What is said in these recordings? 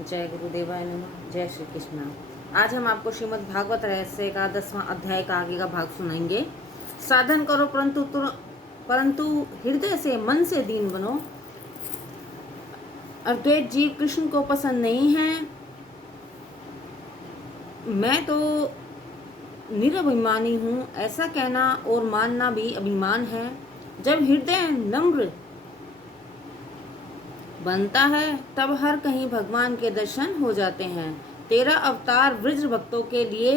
जय गुरुदेवाय नमः। जय श्री कृष्ण। आज हम आपको श्रीमद् भागवत रहस्य का 10वां अध्याय का आगे का भाग सुनाएंगे। साधन करो परंतु हृदय से मन से दीन बनो। अद्वैत जीव कृष्ण को पसंद नहीं है। मैं तो निरभिमानी हूँ, ऐसा कहना और मानना भी अभिमान है। जब हृदय नम्र बनता है तब हर कहीं भगवान के दर्शन हो जाते हैं। तेरा अवतार ब्रज भक्तों के लिए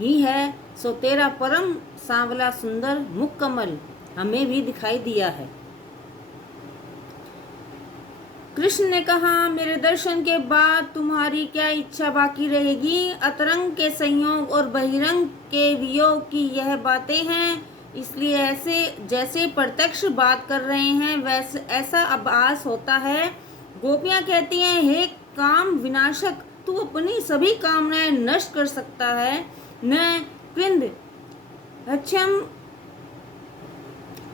ही है, सो तेरा परम सांवला सुंदर मुख कमल हमें भी दिखाई दिया है। कृष्ण ने कहा, मेरे दर्शन के बाद तुम्हारी क्या इच्छा बाकी रहेगी। अतरंग के संयोग और बहिरंग के वियोग की यह बातें हैं, इसलिए ऐसे जैसे प्रत्यक्ष बात कर रहे हैं वैसे ऐसा आभास होता है। गोपियां कहती हैं, हे काम विनाशक, तू अपनी सभी कामनाएं नष्ट कर सकता है। न कृंद अच्छम,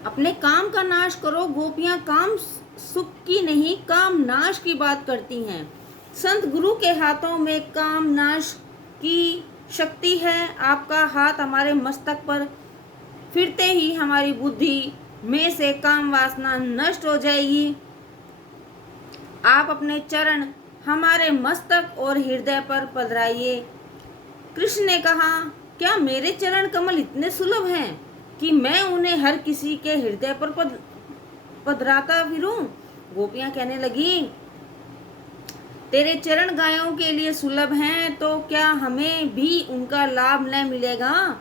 अपने काम का नाश करो। गोपियां काम सुख की नहीं, काम नाश की बात करती हैं। संत गुरु के हाथों में काम नाश की शक्ति है। आपका हाथ हमारे मस्तक पर फिरते ही हमारी बुद्धि में से काम वासना नष्ट हो जाएगी। आप अपने चरण हमारे मस्तक और हृदय पर पधराइए। कृष्ण ने कहा, क्या मेरे चरण कमल इतने सुलभ हैं कि मैं उन्हें हर किसी के हृदय पर पधराता फिरूं? गोपियां कहने लगी, तेरे चरण गायों के लिए सुलभ हैं, तो क्या हमें भी उनका लाभ न मिलेगा?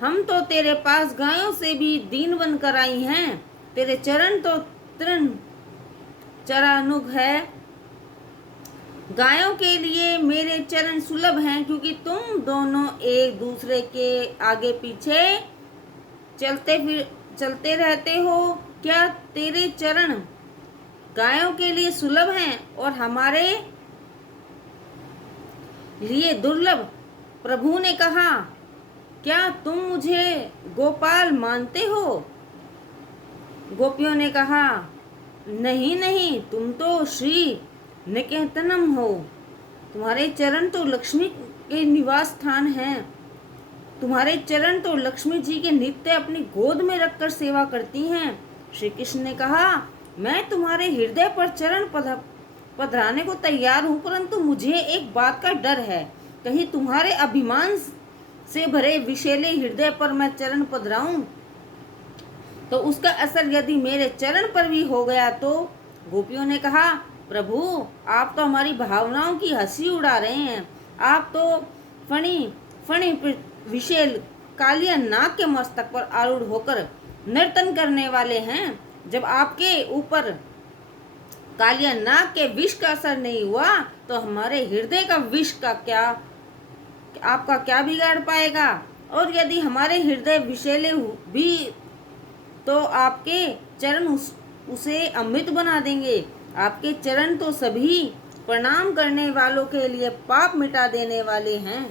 हम तो तेरे पास गायों से भी दीन बनकर आई हैं। तेरे चरण तो तृण चरानुग है। गायों के लिए मेरे चरण सुलभ हैं, क्योंकि तुम दोनों एक दूसरे के आगे पीछे चलते रहते हो। क्या तेरे चरण गायों के लिए सुलभ हैं और हमारे लिए दुर्लभ? प्रभु ने कहा, क्या तुम मुझे गोपाल मानते हो? गोपियों ने कहा, नहीं नहीं, तुम तो श्री निकेतनम हो। तुम्हारे चरण तो लक्ष्मी के निवास स्थान हैं। तुम्हारे चरण तो लक्ष्मी जी के नित्य अपनी गोद में रखकर सेवा करती हैं। श्री कृष्ण ने कहा, मैं तुम्हारे हृदय पर चरण पधराने को तैयार हूँ, परंतु मुझे एक बात का डर है। कहीं तुम्हारे अभिमान से भरे विषैले हृदय पर मैं चरण पधराऊं तो उसका असर यदि मेरे चरण पर भी हो गया तो? गोपियों ने कहा, प्रभु आप तो हमारी भावनाओं की हंसी उड़ा रहे हैं। आप तो फणी फणी विशेल कालिया नाग के मस्तक पर आरूढ़ होकर नर्तन करने वाले हैं। जब आपके ऊपर कालिया नाग के विष का असर नहीं हुआ तो हमारे हृदय का विष का क्या आपका क्या बिगाड़ पाएगा? और यदि हमारे हृदय विषैले भी तो आपके चरण उसे अमृत बना देंगे। आपके चरण तो सभी प्रणाम करने वालों के लिए पाप मिटा देने वाले हैं।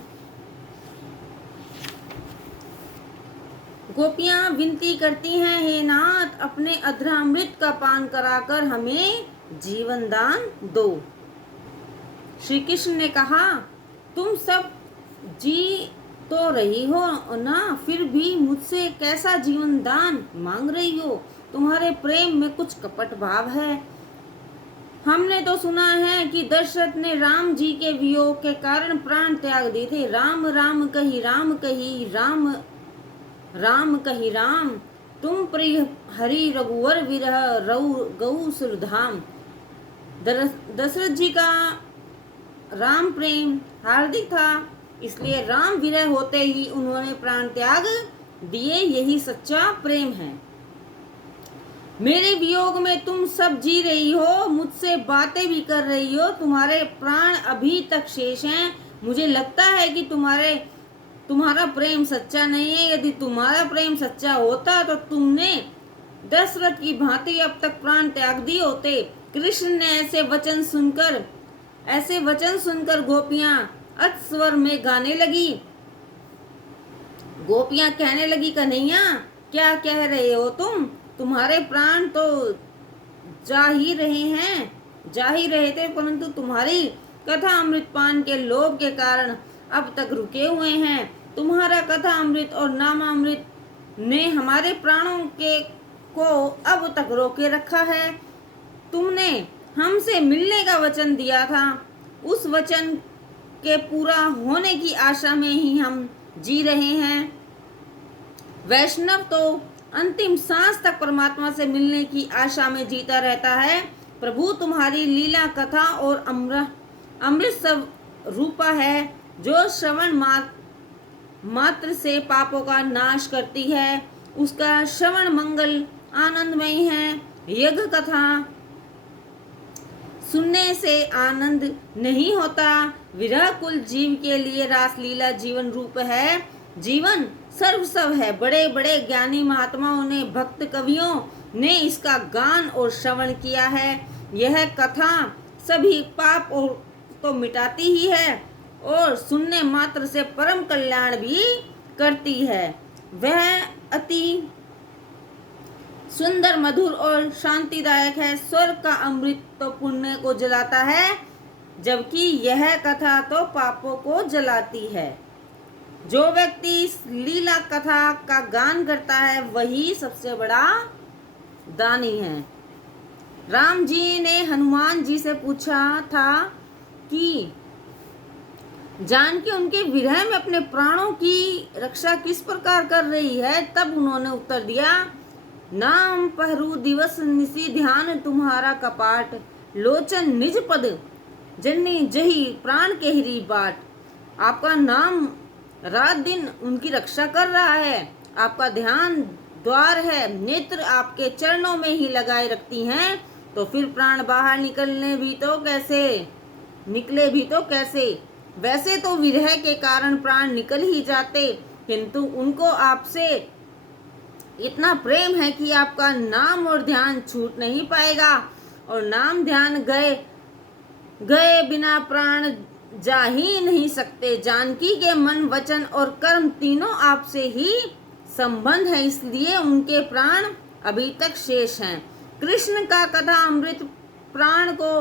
गोपियां विनती करती हैं, हे नाथ, अपने अधरामृत का पान कराकर हमें जीवन दान दो। श्री कृष्ण ने कहा, तुम सब जी तो रही हो ना, फिर भी मुझसे कैसा जीवन दान मांग रही हो? तुम्हारे प्रेम में कुछ कपट भाव है। हमने तो सुना है कि दशरथ ने राम जी के वियोग के कारण प्राण त्याग दिए थे। राम राम कही राम कही, राम राम कही राम, तुम प्रिय हरि रघुवर विरह रऊ गऊ सुरधाम। दशरथ जी का राम प्रेम हार्दिक था, इसलिए राम विरह होते ही उन्होंने प्राण त्याग दिए। यही सच्चा प्रेम है। मेरे वियोग में तुम सब जी रही हो, मुझसे बातें भी कर रही हो। तुम्हारे प्राण अभी तक शेष हैं। मुझे लगता है कि तुम्हारा प्रेम सच्चा नहीं है। यदि तुम्हारा प्रेम सच्चा होता तो तुमने दशरथ की भांति अब तक प्राण त्याग दिए होते। कृष्ण ने ऐसे वचन सुनकर गोपियां अत्स्वर में गाने लगी। गोपियां कहने लगी, कन्हैया क्या कह रहे हो तुम? तुम्हारे प्राण तो जा ही रहे थे, परंतु तुम्हारी कथा अमृत पान के लोभ के कारण अब तक रुके हुए हैं। तुम्हारा कथा अमृत और नामामृत ने हमारे प्राणों के को अब तक रोके रखा है। तुमने हमसे मिलने का वचन दिया था, उस वचन के पूरा होने की आशा में ही हम जी रहे हैं। वैष्णव तो अंतिम सांस तक परमात्मा से मिलने की आशा में जीता रहता है। प्रभु तुम्हारी लीला कथा और अमृत सब रूपा है, जो श्रवण मात्र से पापों का नाश करती है। उसका श्रवण मंगल आनंदमय है। यज्ञ कथा सुनने से आनंद नहीं होता। विरह कुल जीव के लिए रासलीला जीवन रूप है। जीवन सर्वस्व है। बड़े बड़े ज्ञानी महात्माओं ने, भक्त कवियों ने इसका गान और श्रवण किया है। यह कथा सभी पाप और तो मिटाती ही है और सुनने मात्र से परम कल्याण भी करती है। वह अति सुंदर, मधुर और शांतिदायक है। स्वर्ग का अमृत तो पुण्य को जलाता है, जबकि यह कथा तो पापों को जलाती है। जो व्यक्ति इस लीला कथा का गान करता है वही सबसे बड़ा दानी है। राम जी ने हनुमान जी से पूछा था कि जानकी उनके विरह में अपने प्राणों की रक्षा किस प्रकार कर रही है। तब उन्होंने उत्तर दिया, नाम पहरू दिवस निसी ध्यान तुम्हारा कपाट, लोचन निज पद जननी जही प्राण केहरी बाट। आपका नाम रात दिन उनकी रक्षा कर रहा है। आपका ध्यान द्वार है। नेत्र आपके चरणों में ही लगाए रखती हैं, तो फिर प्राण बाहर निकले भी तो कैसे। वैसे तो विरह के कारण प्राण निकल ही जाते, किंतु उनको आपसे इतना प्रेम है कि आपका नाम और ध्यान छूट नहीं पाएगा। और नाम ध्यान गए बिना प्राण जा ही नहीं सकते। जानकी के मन, वचन और कर्म तीनों आपसे ही संबंध है, इसलिए उनके प्राण अभी तक शेष हैं। कृष्ण का कथा अमृत प्राण को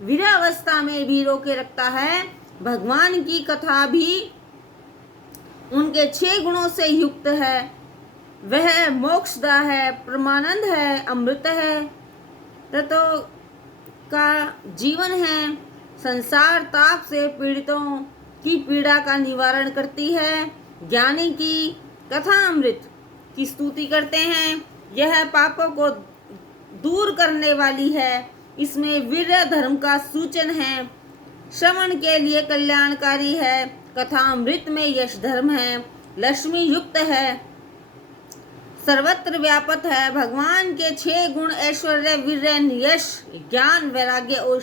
वीरावस्था में भी रोके रखता है। भगवान की कथा भी उनके 6 गुणों से युक्त है। वह मोक्षदा है, परमानंद है, अमृत है, तत्व का जीवन है। संसार ताप से पीड़ितों की पीड़ा का निवारण करती है। ज्ञानी की कथा अमृत की स्तुति करते हैं। यह पापों को दूर करने वाली है। इसमें वीर्य धर्म का सूचन है। श्रवण के लिए कल्याणकारी है। कथा अमृत में यश धर्म है। लक्ष्मी युक्त है, सर्वत्र व्यापक है। भगवान के 6 गुण ऐश्वर्य, वीर्य, यश, ज्ञान, वैराग्य और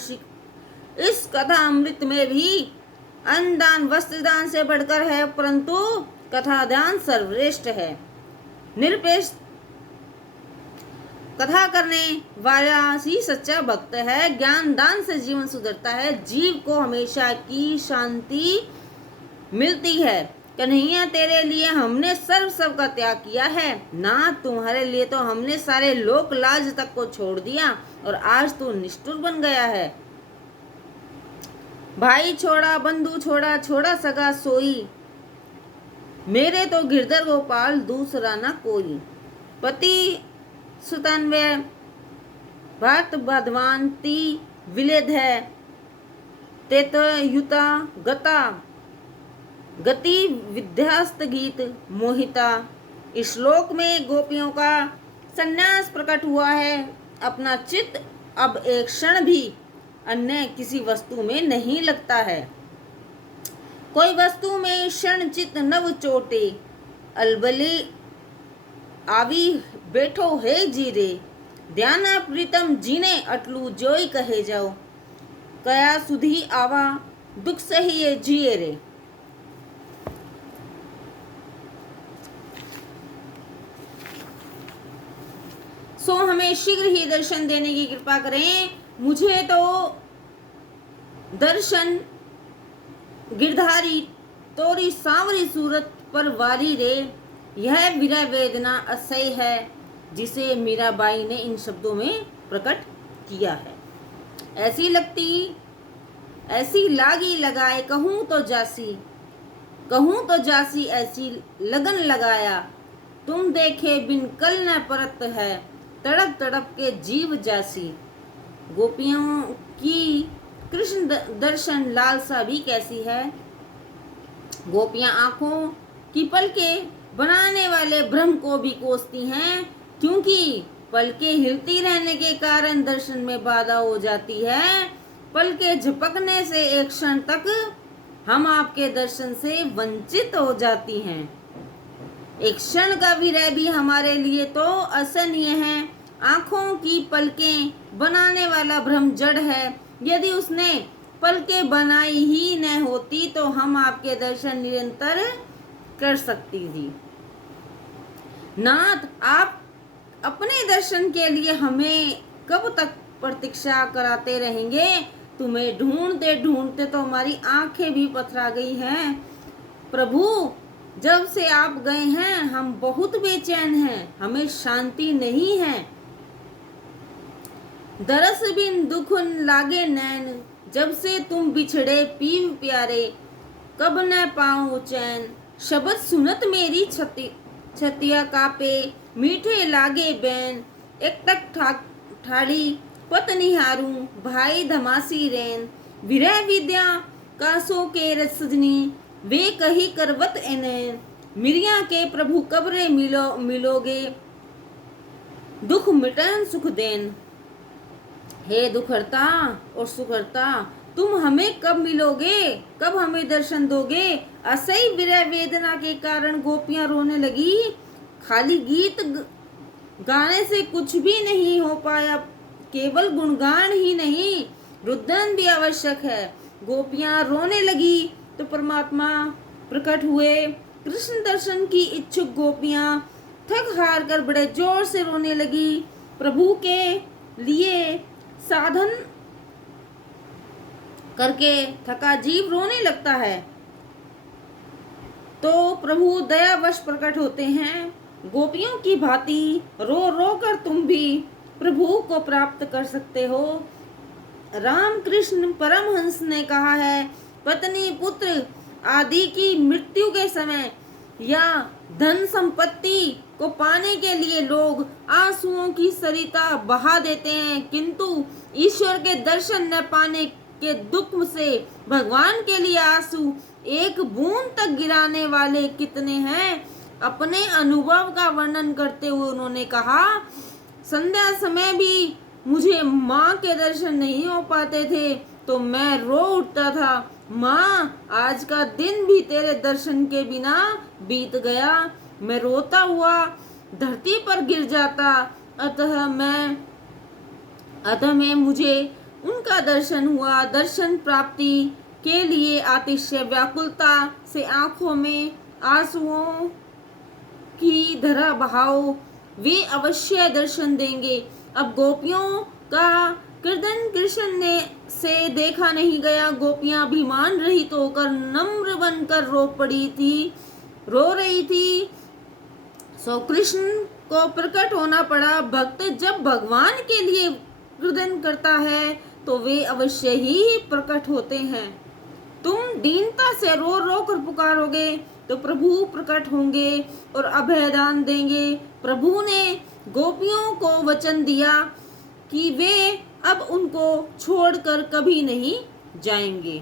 इस कथा अमृत में भी अन्नदान वस्त्रदान से बढ़कर है, परंतु कथा दान सर्वश्रेष्ठ है। निरपेक्ष कथा करने वाला ही सच्चा भक्त है। ज्ञान दान से जीवन सुधरता है। जीव को हमेशा की शांति मिलती है। कन्हैया तेरे लिए हमने सब का त्याग किया है। ना तुम्हारे लिए तो हमने सारे लोक लाज तक को छोड़ दिया और आज तू निष्ठुर बन गया है। भाई छोड़ा, बंधु छोड़ा, छोड़ा सगा सोई, मेरे तो गिरधर गोपाल दूसरा ना कोई। पति सुतन्वय भक्त बधवांती विलेद है, तेत युता गता गति विध्यास्त गीत मोहिता। इस श्लोक में गोपियों का संन्यास प्रकट हुआ है। अपना चित्त अब एक क्षण भी अन्य किसी वस्तु में नहीं लगता है। कोई वस्तु में क्षण चित्त नव चोटे, अलबले आवी बैठो है जीरे। ध्याना प्रीतम जीने अटलू जोई कहे जाओ, कया सुधी आवा दुख सही जिए रे। सो हमें शीघ्र ही दर्शन देने की कृपा करें। मुझे तो दर्शन गिरधारी तोरी सांवरी सूरत पर वारी रे। यह विरह वेदना असह्य है, जिसे मीराबाई ने इन शब्दों में प्रकट किया है। ऐसी लगती ऐसी लागी लगाए कहूँ तो जासी ऐसी लगन लगाया। तुम देखे बिन कल न परत है, तड़प तड़प के जीव जासी। गोपियों की कृष्ण दर्शन लालसा भी कैसी है। गोपियां आंखों की पलकें बनाने वाले भ्रम को भी कोसती हैं, क्योंकि पलकें हिलती रहने के कारण दर्शन में बाधा हो जाती है। पलकें झपकने से एक क्षण तक हम आपके दर्शन से वंचित हो जाती हैं। एक क्षण का विरह भी हमारे लिए तो असहनीय है। आंखों की पलकें बनाने वाला भ्रम जड़ है। यदि उसने पलकें बनाई ही न होती तो हम आपके दर्शन निरंतर कर सकती थी। नाथ, आप अपने दर्शन के लिए हमें कब तक प्रतीक्षा कराते रहेंगे। तुम्हें ढूंढते ढूंढते तो हमारी आंखें भी पथरा गई हैं। प्रभु, जब से आप गए हैं हम बहुत बेचैन हैं, हमें शांति नहीं है। दरस बिन दुख लागे नैन, जब से तुम बिछड़े पीव प्यारे, कब न पाऊं चैन। शब्द सुनत मेरी छतिया कापे, मीठे लागे बैन। एक तक ठाड़ी पत्नी हारू, भाई धमासी रैन। विरह विद्या कासो के रसजनी, वे कही करवत एनैन। मिरिया के प्रभु कब्रे मिलोगे, दुख मिटन सुख देन। हे दुखहर्ता और सुखहर्ता, तुम हमें कब मिलोगे, कब हमें दर्शन दोगे। असह्य विरह वेदना के कारण गोपियां रोने लगी। खाली गीत गाने से कुछ भी नहीं हो पाया, केवल गुणगान ही नहीं, रुदन भी आवश्यक है। गोपियां रोने लगी तो परमात्मा प्रकट हुए। कृष्ण दर्शन की इच्छुक गोपियां थक हार कर बड़े जोर से रोने लगी। प्रभु के लिए साधन करके थका जीव रोने लगता है तो प्रभु दयावश प्रकट होते हैं। गोपियों की भांति रो रो कर तुम भी प्रभु को प्राप्त कर सकते हो। रामकृष्ण परमहंस ने कहा है, पत्नी पुत्र आदि की मृत्यु के समय या धन संपत्ति को पाने के लिए लोग आंसुओं की सरिता बहा देते हैं, किंतु ईश्वर के दर्शन न पाने के दुख से भगवान के लिए आंसू एक बूंद तक गिराने वाले कितने हैं। अपने अनुभव का वर्णन करते हुए उन्होंने कहा, संध्या समय भी मुझे माँ के दर्शन नहीं हो पाते थे तो मैं रो उठता था, माँ आज का दिन भी तेरे दर्शन के बिना बीत गया। मैं रोता हुआ धरती पर गिर जाता, अतः में मुझे उनका दर्शन हुआ। दर्शन प्राप्ति के लिए अतिशय व्याकुलता से आंखों में आंसुओं की धारा बहाओ, वे अवश्य दर्शन देंगे। अब गोपियों का कीर्तन कृष्ण ने से देखा नहीं गया। गोपियां अभिमान रहित होकर नम्र बनकर रो रही थी। सो कृष्ण को प्रकट होना पड़ा। भक्त जब भगवान के लिए कीर्तन करता है तो वे अवश्य ही प्रकट होते हैं। तुम दीनता से रो रो कर पुकारोगे तो प्रभु प्रकट होंगे और अभयदान देंगे। प्रभु ने गोपियों को वचन दिया कि वे अब उनको छोड़कर कभी नहीं जाएंगे।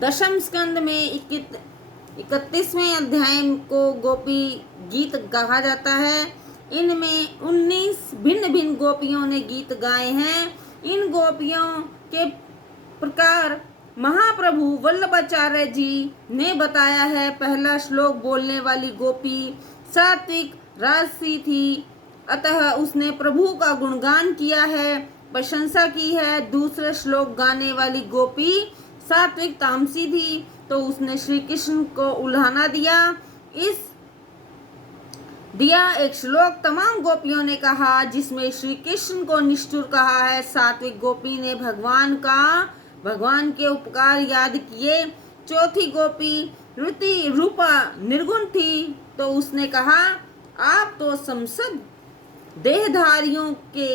दशम स्कंद में 31वें अध्याय को गोपी गीत कहा जाता है। इनमें 19 भिन्न भिन्न गोपियों ने गीत गाए हैं। इन गोपियों के प्रकार महाप्रभु वल्लभाचार्य जी ने बताया है। पहला श्लोक बोलने वाली गोपी सात्विक राजसी थी, अतः उसने प्रभु का गुणगान किया है, प्रशंसा की है। दूसरा श्लोक गाने वाली गोपी सात्विक तामसी थी तो उसने श्री कृष्ण को उल्हाना दिया। एक श्लोक तमाम गोपियों ने कहा जिसमें श्री कृष्ण को निष्ठुर कहा है। सात्विक गोपी ने भगवान के उपकार याद किए। चौथी गोपी रूपा निर्गुण थी तो उसने कहा, आप तो समस्त देहधारियों के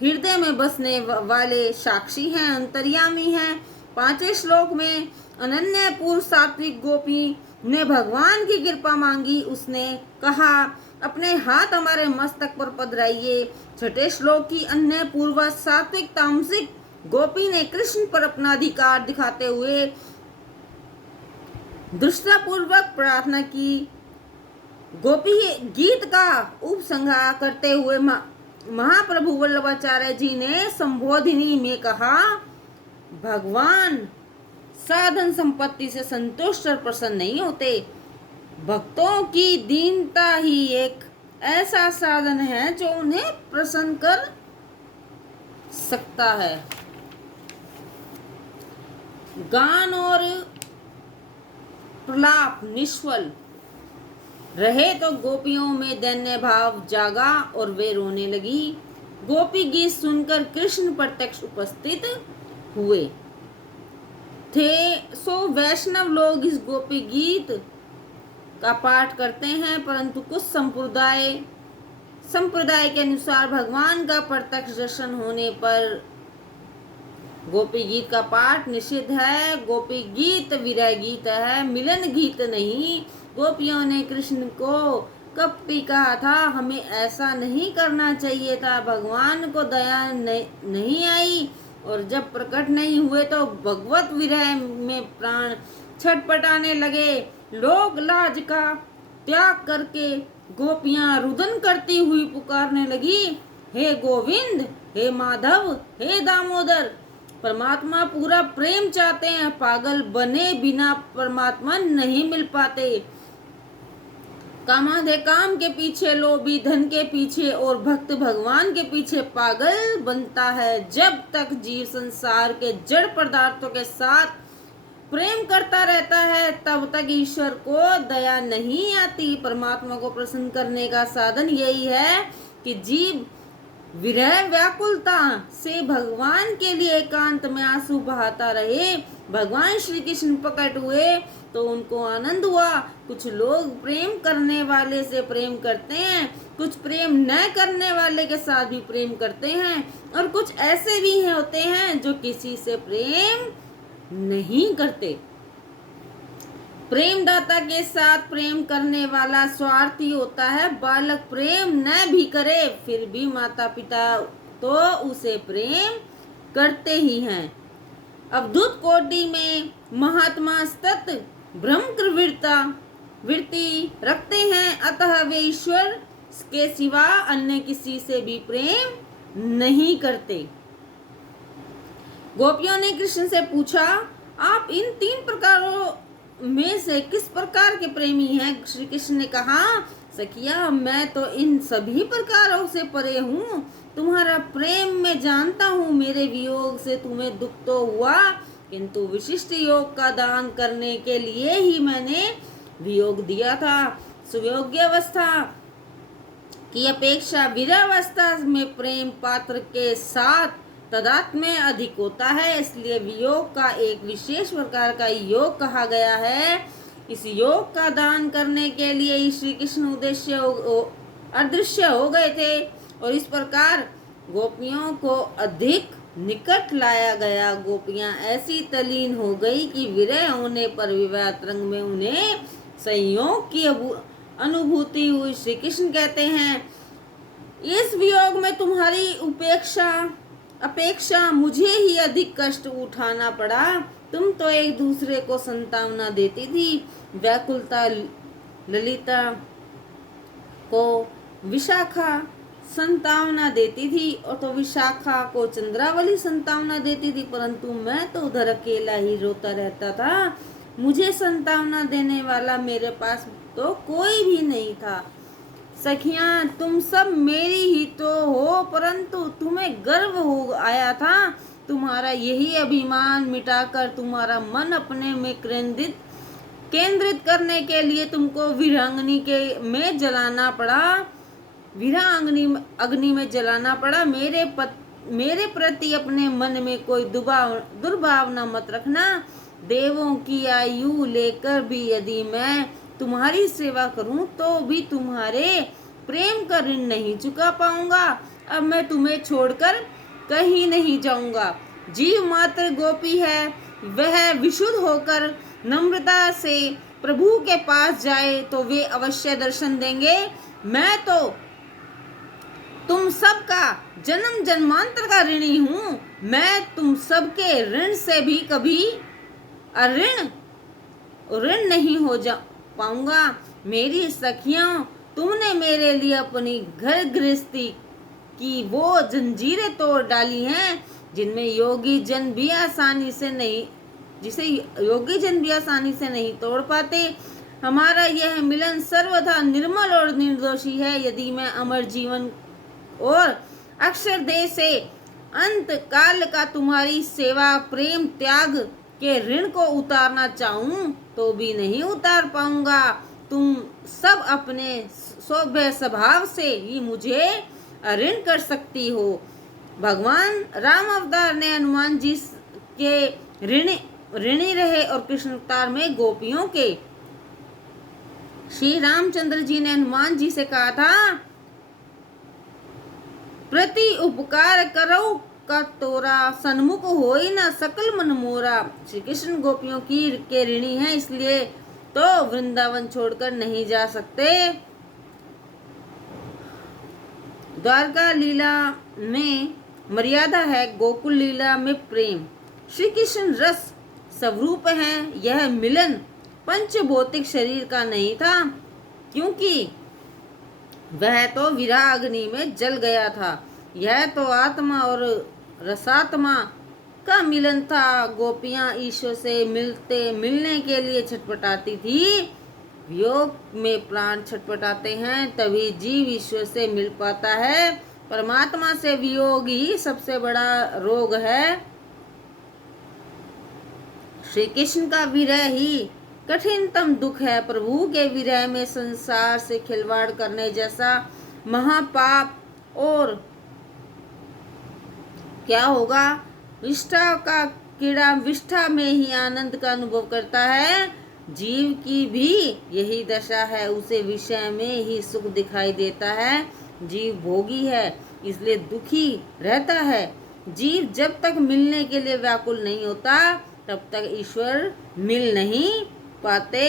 हृदय में बसने वाले साक्षी हैं, अंतर्यामी हैं। 5वें श्लोक में अनन्य पूर्व सात्विक गोपी ने भगवान की कृपा मांगी। उसने कहा, अपने हाथ हमारे मस्तक पर पधराइए। 6ठे श्लोक की अन्य पूर्व सात्विक तामसिक गोपी ने कृष्ण पर अपना अधिकार दिखाते हुए दृष्टापूर्वक प्रार्थना की। गोपी गीत का उपसंहार करते हुए महाप्रभु वल्लभाचार्य जी ने संबोधिनी में कहा, भगवान साधन संपत्ति से संतुष्ट और प्रसन्न नहीं होते। भक्तों की दीनता ही एक ऐसा साधन है जो उन्हें प्रसन्न कर सकता है। गान और प्रलाप निष्फल रहे तो गोपियों में दैन्य भाव जागा और वे रोने लगी। गोपी गीत सुनकर कृष्ण प्रत्यक्ष उपस्थित हुए थे। सो वैष्णव लोग इस गोपी गीत का पाठ करते हैं, परंतु कुछ संप्रदाय के अनुसार भगवान का प्रत्यक्ष दर्शन होने पर गोपी गीत का पाठ निषिद्ध है। गोपी गीत विरह गीत है, मिलन गीत नहीं। गोपियों ने कृष्ण को कपटी कहा था, हमें ऐसा नहीं करना चाहिए था। भगवान को दया नहीं आई और जब प्रकट नहीं हुए तो भगवत विरह में प्राण छटपटाने लगे। लोग लाज का त्याग करके गोपियां रुदन करती हुई पुकारने लगी, हे गोविंद, हे माधव, हे दामोदर। परमात्मा पूरा प्रेम चाहते हैं, पागल बने बिना परमात्मा नहीं मिल पाते। कामाधे काम के पीछे, लोभी धन के पीछे और भक्त भगवान के पीछे पागल बनता है। जब तक जीव संसार के जड़ पदार्थों के साथ प्रेम करता रहता है तब तक ईश्वर को दया नहीं आती। परमात्मा को प्रसन्न करने का साधन यही है कि जीव विरह व्याकुलता से भगवान के लिए एकांत में आंसू बहाता रहे। भगवान श्री कृष्ण प्रकट हुए तो उनको आनंद हुआ। कुछ लोग प्रेम करने वाले से प्रेम करते हैं, कुछ प्रेम न करने वाले के साथ भी प्रेम करते हैं, और कुछ ऐसे भी होते हैं जो किसी से प्रेम नहीं करते। प्रेमदाता के साथ प्रेम करने वाला स्वार्थी होता है। बालक प्रेम न भी करे फिर भी माता पिता तो उसे प्रेम करते ही हैं। अवधूत कोटि में महात्मा सतत ब्रह्म वृत्ति रखते हैं, अतः वे ईश्वर के सिवा अन्य किसी से भी प्रेम नहीं करते। गोपियों ने कृष्ण से पूछा, आप इन 3 प्रकारों में से किस प्रकार के प्रेमी हैं? श्री कृष्ण ने कहा, सखिया, मैं तो इन सभी प्रकारों से परे हूँ। तुम्हारा प्रेम मैं जानता हूँ। मेरे वियोग से तुम्हें दुख तो हुआ, किंतु विशिष्ट योग का दान करने के लिए ही मैंने वियोग दिया था। सुयोग्य अवस्था की अपेक्षा विरहावस्था में प्रेम पात्र के साथ तदात्म्य अधिक होता है, इसलिए वियोग का एक विशेष प्रकार का योग कहा गया है। इस योग का दान करने के लिए ही श्री कृष्ण अदृश्य हो गए थे और इस प्रकार गोपियों को अधिक निकट लाया गया। गोपियां ऐसी तल्लीन हो गई कि विरह होने पर विवाह तरंग में उन्हें संयोग की अनुभूति हुई। श्री कृष्ण कहते हैं, इस वियोग में तुम्हारी अपेक्षा मुझे ही अधिक कष्ट उठाना पड़ा। तुम तो एक दूसरे को संतावना देती थी। व्याकुलता ललिता को विशाखा संतावना देती थी और तो विशाखा को चंद्रावली संतावना देती थी, परंतु मैं तो उधर अकेला ही रोता रहता था। मुझे संतावना देने वाला मेरे पास तो कोई भी नहीं था। सखियां, तुम सब मेरी ही तो हो, परंतु तुम्हें गर्व हो आया था। तुम्हारा यही अभिमान मिटाकर तुम्हारा मन अपने में केंद्रित करने के लिए तुमको विरहांगनी में जलाना पड़ा। अग्नि में जलाना पड़ा। मेरे प्रति अपने मन में कोई दुर्भावना मत रखना। देवों की आयु लेकर भी यदि मैं तुम्हारी सेवा करूं तो भी तुम्हारे प्रेम का ऋण नहीं चुका पाऊंगा। अब मैं तुम्हें छोड़कर कहीं नहीं जाऊंगा। जीव मात्र गोपी है, वह विशुद्ध होकर नम्रता से प्रभु के पास जाए तो वे अवश्य दर्शन देंगे। मैं तो तुम सबका जन्म जन्मांतर का ऋणी हूँ। मैं तुम सबके ऋण से भी कभी ऋण नहीं हो जा पाऊंगा। मेरी सखियों, तुमने मेरे लिए अपनी घर गृहस्थी की वो जंजीरें तोड़ डाली हैं जिनमें योगी जन भी आसानी से नहीं तोड़ पाते। हमारा यह मिलन सर्वथा निर्मल और निर्दोषी है। यदि मैं अमर जीवन और अक्षर देह से अंत काल का तुम्हारी सेवा प्रेम त्याग के ऋण को उतारना चाहूं तो भी नहीं उतार पाऊंगा। तुम सब अपने सौभ्य स्वभाव से ही मुझे ऋण कर सकती हो। भगवान राम अवतार ने हनुमान जी के ऋणी रहे और कृष्ण अवतार में गोपियों के। श्री रामचंद्र जी ने हनुमान जी से कहा था, प्रति उपकार करो का तोरा, सन्मुख होई ना सकल मन मोरा। श्री कृष्ण गोपियों की के ऋणी हैं, इसलिए तो वृंदावन छोड़कर नहीं जा सकते। द्वारका लीला में मर्यादा है, गोकुल लीला में प्रेम। श्री कृष्ण रस स्वरूप है। यह मिलन पंच भौतिक शरीर का नहीं था, क्योंकि वह तो विरह अग्नि में जल गया था। यह तो आत्मा और रसात्मा का मिलन था। गोपियां ईश्वर से मिलने के लिए छटपटाती थी। वियोग में प्राण छटपटाते हैं, तभी जीव ईश्वर से मिल पाता है। परमात्मा से वियोग ही सबसे बड़ा रोग है। श्री कृष्ण का विरह ही कठिनतम दुख है। प्रभु के विरह में संसार से खिलवाड़ करने जैसा महापाप और क्या होगा। विष्ठा का कीड़ा विष्ठा में ही आनंद का अनुभव करता है। जीव की भी यही दशा है, उसे विषय में ही सुख दिखाई देता है। जीव भोगी है, इसलिए दुखी रहता है। जीव जब तक मिलने के लिए व्याकुल नहीं होता तब तक ईश्वर मिल नहीं पाते।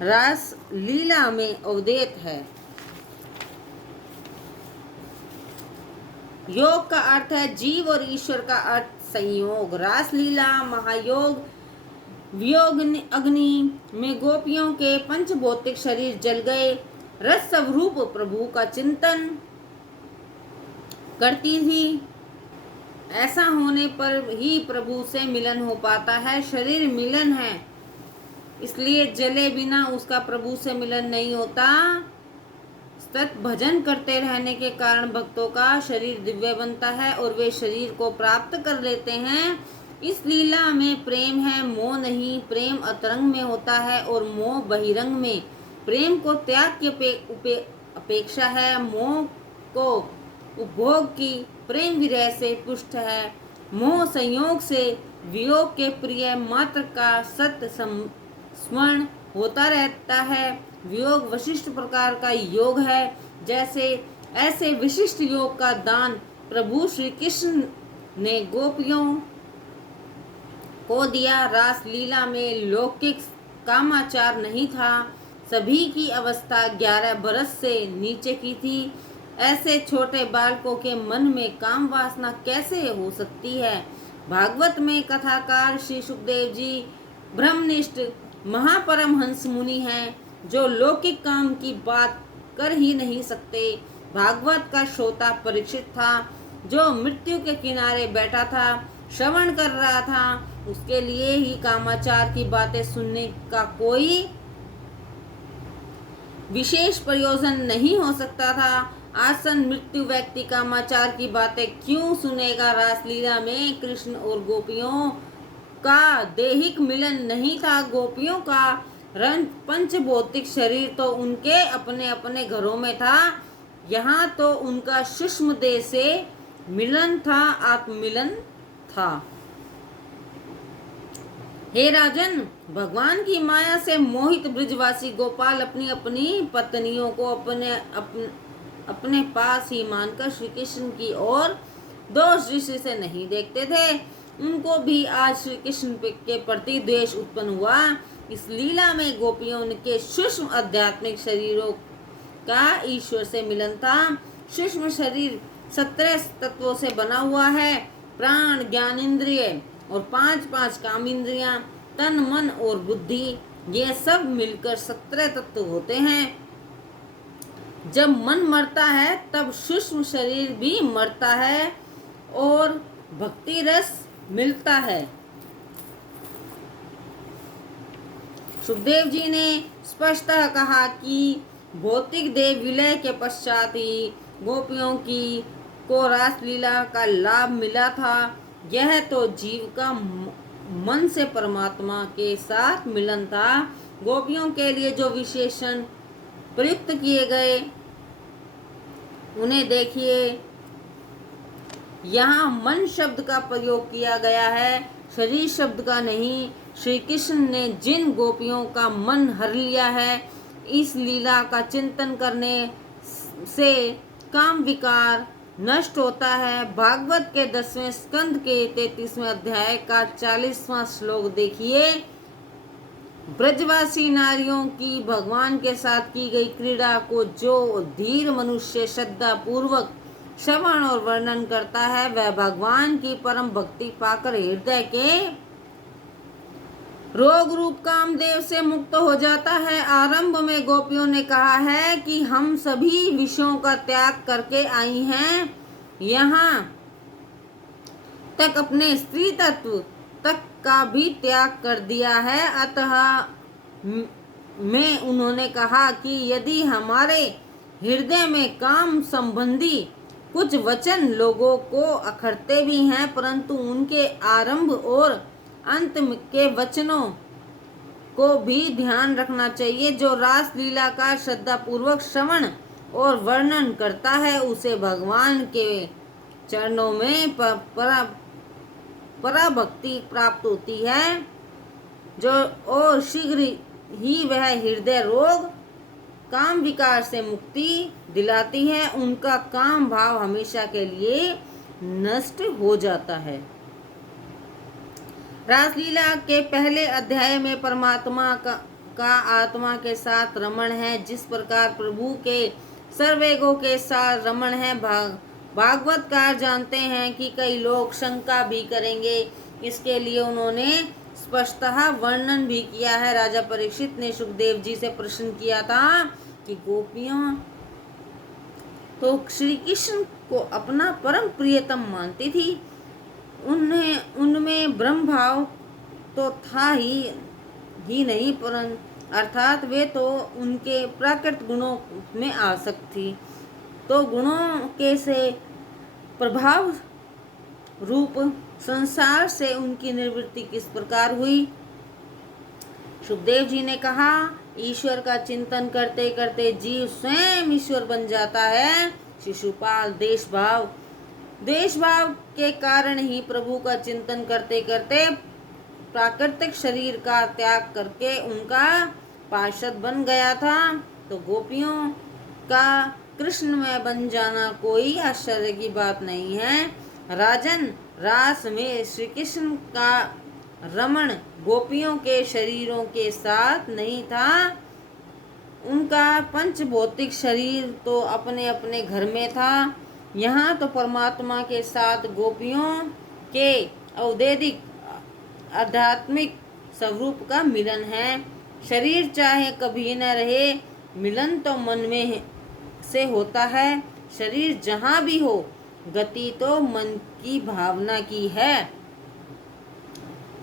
रास लीला में अवधेत है। योग का अर्थ है जीव और ईश्वर का अर्थ संयोग। रास लीला महायोग वियोग अग्नि में गोपियों के पंचभौतिक शरीर जल गए। रस स्वरूप प्रभु का चिंतन करती थी। ऐसा होने पर ही प्रभु से मिलन हो पाता है। शरीर मिलन है, इसलिए जले बिना उसका प्रभु से मिलन नहीं होता। सतत भजन करते रहने के कारण भक्तों का शरीर दिव्य बनता है और वे शरीर को प्राप्त कर लेते हैं। इस लीला में प्रेम है, मोह नहीं। प्रेम अतरंग में होता है और मोह बहिरंग में। प्रेम को त्याग की अपेक्षा है, मोह को उपभोग की। प्रेम विरह से पुष्ट है, मोह संयोग से। वियोग के प्रिय मात्र का सत्य स्मरण होता रहता है। वियोग विशिष्ट प्रकार का योग है। ऐसे विशिष्ट योग का दान प्रभु श्री कृष्ण ने गोपियों को दिया। रास लीला में लौकिक कामाचार नहीं था। सभी की अवस्था 11 बरस से नीचे की थी। ऐसे छोटे बालकों के मन में काम वासना कैसे हो सकती है। भागवत में कथाकार श्री सुखदेव जी ब्रह्मनिष्ठ महापरमहंस मुनि हैं, जो लौकिक काम की बात कर ही नहीं सकते। भागवत का श्रोता परीक्षित था, जो मृत्यु के किनारे बैठा था, श्रवण कर रहा था। उसके लिए ही कामाचार की बातें सुनने का कोई विशेष प्रयोजन नहीं हो सकता था। आसन मृत्यु व्यक्ति कामाचार की बातें क्यों सुनेगा। रासलीला में कृष्ण और गोपियों का दैहिक मिलन नहीं था। गोपियों का पंचभौतिक शरीर तो उनके अपने अपने घरों में था। यहाँ तो उनका सूक्ष्म देह से मिलन था, आत्ममिलन था। हे राजन, भगवान की माया से मोहित ब्रजवासी गोपाल अपनी अपनी पत्नियों को अपने पास ही मानकर श्री कृष्ण की ओर दोष दृष्टि से नहीं देखते थे, उनको भी आज श्री कृष्ण के प्रति द्वेष उत्पन्न हुआ। इस लीला में गोपियों के सूक्ष्म आध्यात्मिक शरीरों का ईश्वर से मिलन था। सूक्ष्म शरीर 17 तत्वों से बना हुआ है। प्राण, ज्ञान इंद्रिय और 5 काम इंद्रियां, तन, मन और बुद्धि, ये सब मिलकर 17 तत्व होते हैं। जब मन मरता है तब सूक्ष्म शरीर भी मरता है और भक्ति रस मिलता है। सुखदेव जी ने स्पष्टतः कहा कि भौतिक देह विलय के पश्चात ही गोपियों को रासलीला का लाभ मिला था। यह तो जीव का मन से परमात्मा के साथ मिलन था। गोपियों के लिए जो विशेषण प्रयुक्त किए गए उन्हें देखिए। यहाँ मन शब्द का प्रयोग किया गया है, शरीर शब्द का नहीं। श्री कृष्ण ने जिन गोपियों का मन हर लिया है, इस लीला का चिंतन करने से काम विकार नष्ट होता है। भागवत के 10वें स्कंद के 33वें अध्याय का 40वां श्लोक देखिए। ब्रजवासी नारियों की भगवान के साथ की गई क्रीड़ा को जो धीर मनुष्य श्रद्धा पूर्वक श्रवण और वर्णन करता है, वह भगवान की परम भक्ति पाकर हृदय के रोग रूप कामदेव से मुक्त हो जाता है। आरंभ में गोपियों ने कहा है कि हम सभी विषयों का त्याग करके आई हैं, यहाँ तक अपने स्त्री तत्व तक का भी त्याग कर दिया है। अतः में उन्होंने कहा कि यदि हमारे हृदय में काम संबंधी कुछ वचन लोगों को अखरते भी हैं, परंतु उनके आरंभ और अंत के वचनों को भी ध्यान रखना चाहिए। जो रास लीला का श्रद्धा पूर्वक श्रवण और वर्णन करता है, उसे भगवान के चरणों में पराभक्ति प्राप्त होती है, जो और शीघ्र ही वह हृदय रोग काम विकार से मुक्ति दिलाती है। उनका काम भाव हमेशा के लिए नष्ट हो जाता है। रासलीला के पहले अध्याय में परमात्मा का आत्मा के साथ रमण है, जिस प्रकार प्रभु के सर्वेगों के साथ रमण है। भागवतकार जानते हैं कि कई लोग शंका भी करेंगे, इसके लिए उन्होंने स्पष्टतः वर्णन भी किया है। राजा परीक्षित ने सुखदेव जी से प्रश्न किया था कि गोपियां तो श्री कृष्ण को अपना परम प्रियतम मानती थी, उनमें ब्रह्म भाव तो था ही नहीं, परंतु अर्थात वे तो उनके प्राकृत गुणों में आसक्त थी, तो गुणों के से प्रभाव रूप संसार से उनकी निवृत्ति किस प्रकार हुई। सुखदेव जी ने कहा, ईश्वर का चिंतन करते करते जीव स्वयं ईश्वर बन जाता है। शिशुपाल देश भाव के कारण ही प्रभु का चिंतन करते करते प्राकृतिक शरीर का त्याग करके उनका पार्षद बन गया था। तो गोपियों का कृष्ण में बन जाना कोई आश्चर्य की बात नहीं है। राजन, रास में श्री कृष्ण का रमण गोपियों के शरीरों के साथ नहीं था। उनका पंच भौतिक शरीर तो अपने अपने घर में था। यहाँ तो परमात्मा के साथ गोपियों के औदेदिक आध्यात्मिक स्वरूप का मिलन है। शरीर चाहे कभी न रहे, मिलन तो मन में से होता है। शरीर जहाँ भी हो, गति तो मन की भावना की है।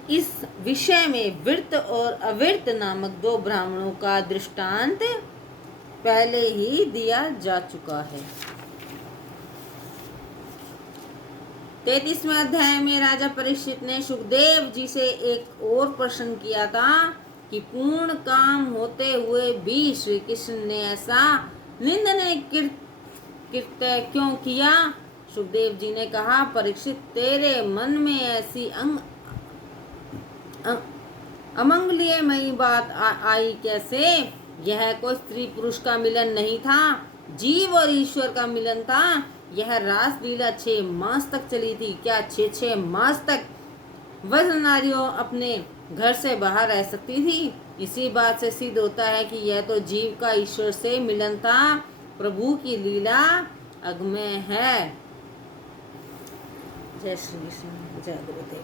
इस विषय में विर्त और अविर्त नामक 2 ब्राह्मणों का दृष्टांत पहले ही दिया जा चुका है। 33वें अध्याय में राजा परीक्षित ने सुखदेव जी से एक और प्रश्न किया था कि पूर्ण काम होते हुए भी श्री कृष्ण ने ऐसा निंदनीय कृत्य क्यों किया। सुखदेव जी ने कहा, परीक्षित, तेरे मन में ऐसी अमंगलीयमयी बात आई कैसे। यह कोई स्त्री पुरुष का मिलन नहीं था, जीव और ईश्वर का मिलन था। यह रासलीला 6 मास तक चली थी। क्या 6 मास तक वज्र नारियों अपने घर से बाहर रह सकती थी? इसी बात से सिद्ध होता है कि यह तो जीव का ईश्वर से मिलन था। प्रभु की लीला अगम्य है। जय श्री कृष्ण, जय गुरुदेव।